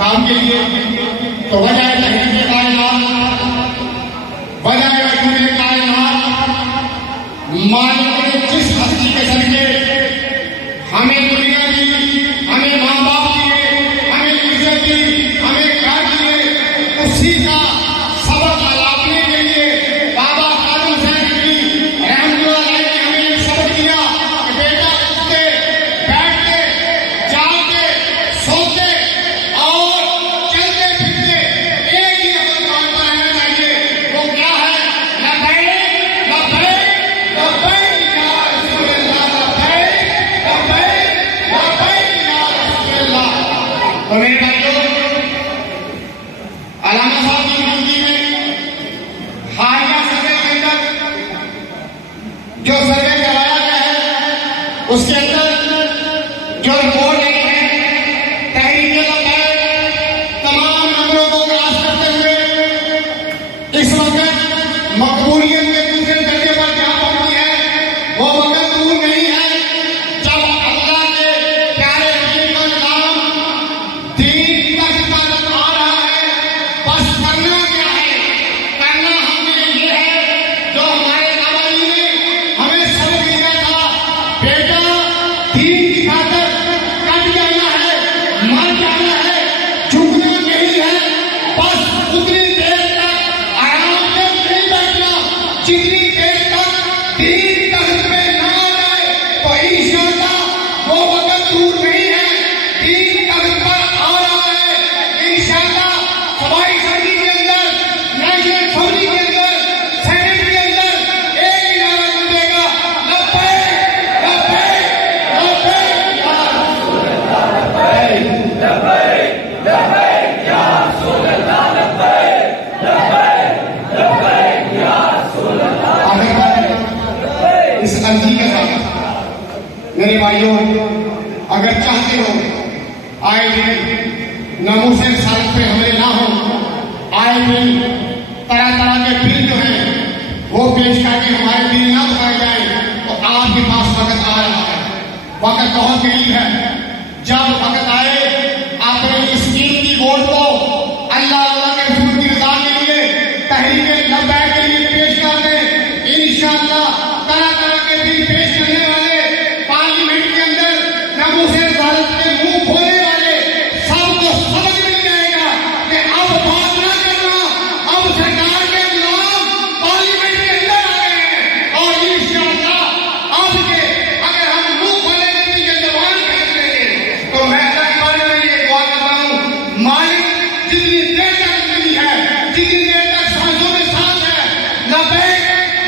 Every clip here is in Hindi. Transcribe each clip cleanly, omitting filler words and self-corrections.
काम के लिए तो बजाय तहरीर कायनात, बजाय वजूद कायनात, मालिक ने जिस हस्ती के सदके हमें दुनिया दी, हमें माँ बाप दिए, हमें इज्जत दी, हमें घर दिए, उसी का सबक लाने के लिए बाबा कादर हुसैन की रहमतुल्लाह अलैह ने हमें सबक दिया कि बेटा उठते, बैठते, जागते, सोते और चलते फिरते एक ही अमल करता रहना चाहिए। वो क्या है? लब्बैक लब्बैक लब्बैक या रसूलल्लाह, लब्बैक लब्बैक लब्बैक या रसूलल्लाह। तो मेरे भाइयों, अल्लामा साहब की जिंदगी में हालिया सर्वे के अंदर जो सर्वे कराया गया है उसके अंदर जो रिपोर्ट आई है तहरीक लब्बैक तमाम नंबरों को क्रॉस करते हुए इस वक्त मकबूलियत के दूसरे दर्जे पर जा पहुंची है। वो वक्त दूर नहीं है जब अल्लाह के प्यारे हबीब का नाम दीन तक आ रहा है। बस करना क्या है? करना हमने ये है जो हमारे दादाजी ने हमें सबक दिया था, बेटा दीन की खातिर कट जाना है, मर जाना है, झुकना नहीं है। बस उतनी देर तक आराम से नहीं बैठना जितनी देर तक दीन तख्त पे ना आ जाए। तो इंशाअल्लाह वो वक्त दूर नहीं है, दीन तख्त पर आ रहा है इंशाअल्लाह। सवाई सर्दी के अंदर, नेशनल असेंबली के अंदर, सेनेट के अंदर एक ही नारा गूंजेगा, लब्बैक लब्बैक लब्बैक या रसूलल्लाह, लब्बैक लब्बैक लब्बैक या रसूलल्लाह, लब्बैक लब्बैक लब्बैक या रसूलल्लाह। इस अर्जी के साथ मेरे भाइयों, अगर चाहते हो आए दिन नामूस रिसालत पे हमले ना हो, आए दिन तरह तरह के बिल जो हैं वो पेश करके हमारे बिल ना उठाए जाए, तो आपके पास वक्त आ रहा है, वक्त बहुत करीब है। जब वक्त आए अपने इस कीमती वोट को अल्लाह अल्लाह के रसूल की रज़ा के लिए, तहरीक लब्बैक के लिए पेश कर दें। इंशाअल्लाह तरह तरह के बिल पेश करने वाले, पार्लियामेंट के अंदर नामूस रिसालत के मुंह खोलने वाले सबको समझ मिल जाएगा कि अब बात ना करना, अब सरकार के गुलाम पार्लियामेंट के अंदर आ गए हैं। और इंशाअल्लाह अब के अगर हम मुंह खोलेंगे तो ये जबान फेंक लेंगे। तो मैं अल्लाह के बारे में ये दुआ करता हूँ, मालिक जितनी देर तक जिंदगी है, जितनी देर तक सांसों में सांस है, लब्बैक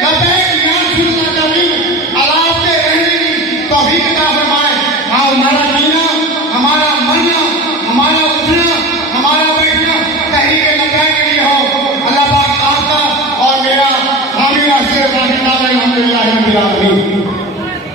लब्बैक या रसूलल्लाह करीम अलापते रहने की तौफीक अता फरमाए। हाँ, हमारा जीना, हमारा मरना, हमारा उठना, हमारा बैठना तहरीक लब्बैक के लिए हो। अल्लाह पाक आपका और मेरा हामी नासिर अल्हम्दुलिल्लाह रब्बिल आलमीन।